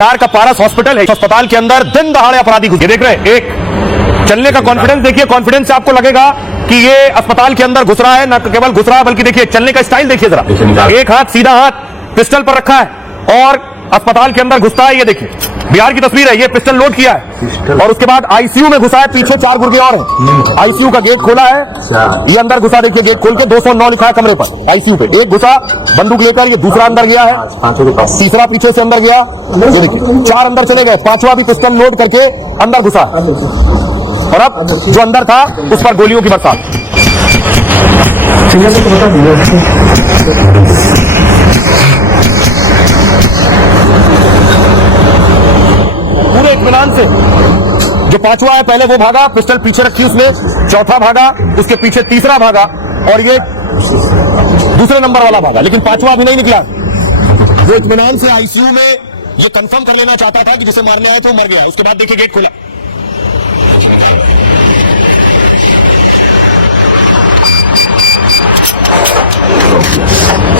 बिहार का पारस हॉस्पिटल है, अस्पताल के अंदर दिन दहाड़े अपराधी घुसे। देख रहे हैं, एक चलने का कॉन्फिडेंस देखिए, कॉन्फिडेंस से आपको लगेगा कि ये अस्पताल के अंदर घुस रहा है। न केवल घुस रहा है बल्कि देखिए चलने का स्टाइल देखिए जरा, एक हाथ सीधा हाथ पिस्टल पर रखा है और अस्पताल के अंदर घुसता है। ये देखिए बिहार की तस्वीर है, ये पिस्टल लोड किया है और उसके बाद आईसीयू में घुसा है। पीछे 4 गुर्गे और हैं। आईसीयू का गेट खोला है, ये अंदर घुसा। देखिए गेट खोल के 209 लिखा है कमरे पर आईसीयू पे। एक घुसा बंदूक लेकर, ये दूसरा अंदर गया है, तीसरा पीछे से अंदर गया। ये देखिए 4 अंदर चले गए, 5वां भी पिस्टल लोड करके अंदर घुसा है और अब जो अंदर था उस पर गोलियों की बरसात। पूरे इत्मीनान से जो 5वां है, पहले वो भागा, पिस्टल पीछे रखी उसने, चौथा भागा, उसके पीछे तीसरा भागा और ये दूसरे नंबर वाला भागा, लेकिन 5वां अभी नहीं निकला है। वो इत्मीनान से आईसीयू में ये कंफर्म कर लेना चाहता था कि जिसे मारने आए थे वो मर गया। उसके बाद देखिए गेट खोला,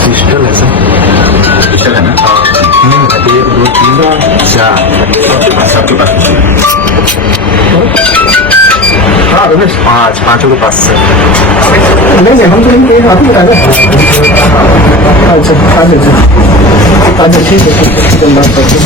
पिस्टल है सर, पिस्टल है ना? 1 2 3 4 सबके पास हाँ रमेश, 5 के पास सर। नहीं हम तो इनको हाथ में बताएंगे। अच्छा ठीक है, बात करते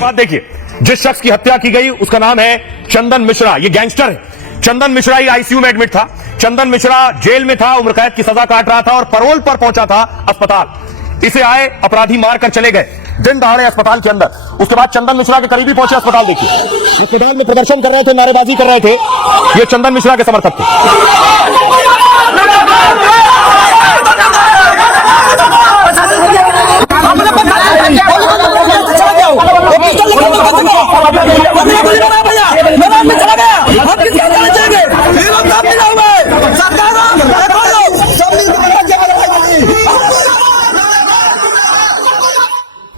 बात देखिए, जिस शख्स की हत्या की गई उसका नाम है चंदन मिश्रा। ये गैंगस्टर है। चंदन मिश्रा ही आईसीयू में एडमिट था। चंदन मिश्रा जेल में था, उम्र कैद की सजा काट रहा था और पैरोल पर पहुंचा था अस्पताल। इसे आए अपराधी मारकर चले गए दिन दहाड़े अस्पताल के अंदर। उसके बाद चंदन मिश्रा के करीबी पहुंचे अस्पताल। देखिए अस्पताल में प्रदर्शन कर रहे थे, नारेबाजी कर रहे थे, ये चंदन मिश्रा के समर्थक थे।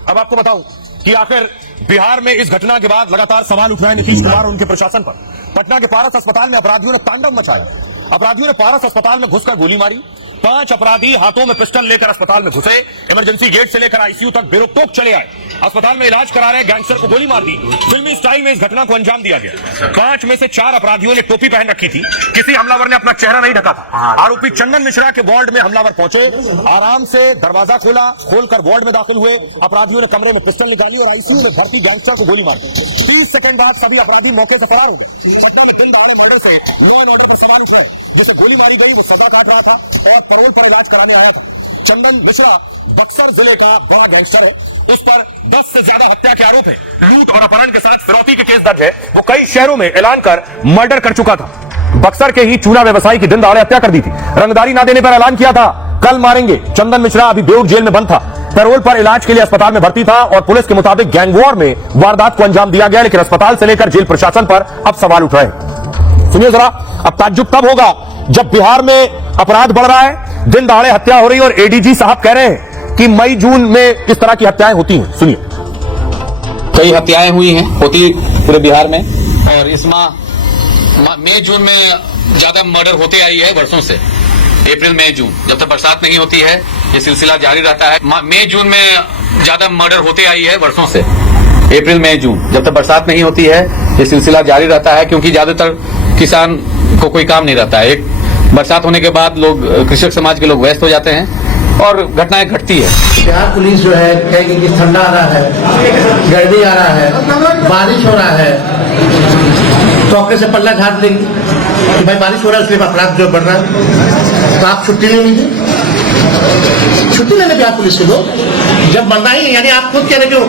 अब आपको बताऊं कि आखिर बिहार में इस घटना के बाद लगातार सवाल उठ रहे हैं नीतीश कुमार और उनके प्रशासन पर। पटना के पारस अस्पताल में अपराधियों ने तांडव मचाया। अपराधियों ने पारस अस्पताल में घुसकर गोली मारी। 5 अपराधी हाथों में पिस्टल लेकर अस्पताल में घुसे। इमरजेंसी गेट से लेकर आईसीयू तक बेरोक-टोक चले आए। अस्पताल में इलाज करा रहे गैंगस्टर को गोली मार दी। फिल्मी स्टाइल में इस घटना को अंजाम दिया गया। 5 में से 4 अपराधियों ने टोपी पहन रखी थी। किसी हमलावर ने अपना चेहरा नहीं ढका था। आरोपी चंदन मिश्रा के वार्ड में हमलावर पहुंचे, आराम से दरवाजा खोलकर वार्ड में दाखिल हुए। अपराधियों ने कमरे में पिस्टल निकाली और आईसीयू में भर्ती गैंगस्टर को गोली मार दी। 30 सेकंड बाद सभी अपराधी मौके से फरार हो गए। पटना में दिन दहाड़े मर्डर से लॉ एंड ऑर्डर पर सवाल उठ रहे हैं। जिसे गोली मारी गई वो सजा काट रहा था और पैरोल पर इलाज कराने आया था। चंदन मिश्रा बक्सर जिले का बड़ा गैंगस्टर है। उस पर 10 से ज्यादा हत्या के आरोप हैं। लूट और अपहरण के साथ फिरौती के केस दर्ज हैं। वो कई शहरों में ऐलान कर मर्डर कर चुका था। बक्सर के ही चूना व्यवसायी की दिन दहाड़े हत्या कर दी थी। रंगदारी ना देने पर ऐलान किया था कल मारेंगे। चंदन मिश्रा अभी बेऊर जेल में बंद था। पैरोल पर इलाज के लिए अस्पताल में भर्ती था और पुलिस के मुताबिक गैंगवॉर में वारदात को अंजाम दिया गया। लेकिन अस्पताल से लेकर जेल प्रशासन पर अब सवाल उठ रहे हैं। सुनिए जरा, अब ताज्जुब तब होगा जब बिहार में अपराध बढ़ रहा है, दिन दहाड़े हत्या हो रही है और एडीजी साहब कह रहे हैं कि मई जून में इस तरह की हत्याएं होती हैं। सुनिए, कई हत्याएं हुई हैं, होती पूरे बिहार में, और इस माह मई जून में ज्यादा मर्डर होते आई है वर्षों से। अप्रैल मई जून, जब तक बरसात नहीं होती है ये सिलसिला जारी रहता है। मई जून में ज्यादा मर्डर होते आई है वर्षों से। अप्रैल मई जून, जब तक बरसात नहीं होती है ये सिलसिला जारी रहता है, क्योंकि ज्यादातर किसान को कोई काम नहीं रहता है। एक बरसात होने के बाद लोग, कृषक समाज के लोग व्यस्त हो जाते हैं और घटनाएं घटती है। बिहार पुलिस जो है कहेगी कि ठंडा आ रहा है, गर्मी आ रहा है, बारिश हो रहा है, तो अपने से पल्ला झाड़ लेंगी कि भाई बारिश हो रहा है इसलिए अपराध जो बढ़ रहा है, तो आप छुट्टी ले लीजिए। छुट्टी ले ले बिहार पुलिस के लोग। जब मरना ही, यानी आप खुद कह रहे हो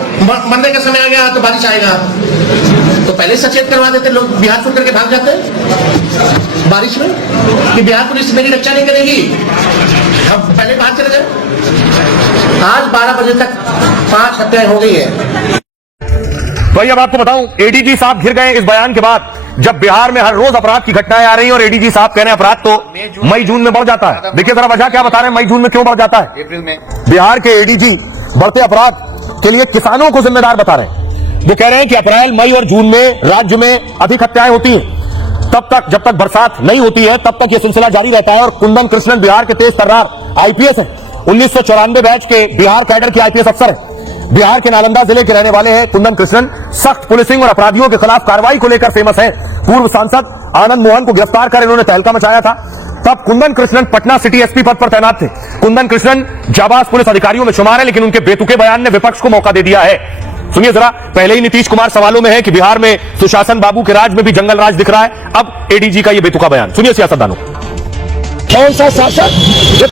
मरने का समय आ गया तो बारिश आएगा, तो पहले सचेत करवा देते लोग, बिहार छोड़ करके भाग जाते बारिश में कि बिहार पुलिस मेरी रक्षा नहीं करेगी। हम पहले बाहर चले गए। आज 12 बजे तक 5 हत्याएं हो गई है। तो अब आपको बताऊं, एडीजी साहब घिर गए इस बयान के बाद, जब बिहार में हर रोज अपराध की घटनाएं आ रही हैं और एडीजी साहब कह रहे हैं अपराध तो मई जून में बढ़ जाता है। देखिए जरा वजह क्या बता रहे हैं, मई जून में क्यों बढ़ जाता है। अप्रैल में बिहार के एडीजी बढ़ते अपराध के लिए किसानों को जिम्मेदार बता रहे हैं। वो कह रहे हैं कि अप्रैल, मई और जून में राज्य में अधिक हत्याएं होती हैं। तब तक, जब तक बरसात नहीं होती है तब तक यह सिलसिला जारी रहता है। और कुंदन कृष्णन बिहार के तेज तर्रार आईपीएस हैं, 1994 बैच के बिहार कैडर के आईपीएस अफसर हैं। बिहार के नालंदा जिले के रहने वाले हैं कुंदन कृष्णन। सख्त पुलिसिंग और अपराधियों के खिलाफ कार्रवाई को लेकर फेमस है। पूर्व सांसद आनंद मोहन को गिरफ्तार कर इन्होंने तहलका मचाया था। तब कुंदन कृष्णन पटना सिटी एसपी पद पर तैनात थे। कुंदन कृष्णन जाबाज पुलिस अधिकारियों में शुमार है, लेकिन उनके बेतुके बयान ने विपक्ष को मौका दे दिया है। सुनिए जरा, पहले ही नीतीश कुमार सवालों में है कि बिहार में सुशासन बाबू के राज में भी जंगल राज दिख रहा है। अब एडीजी का यह बेतुका बयान सुनिए सियासतदानों। कौन सा शासक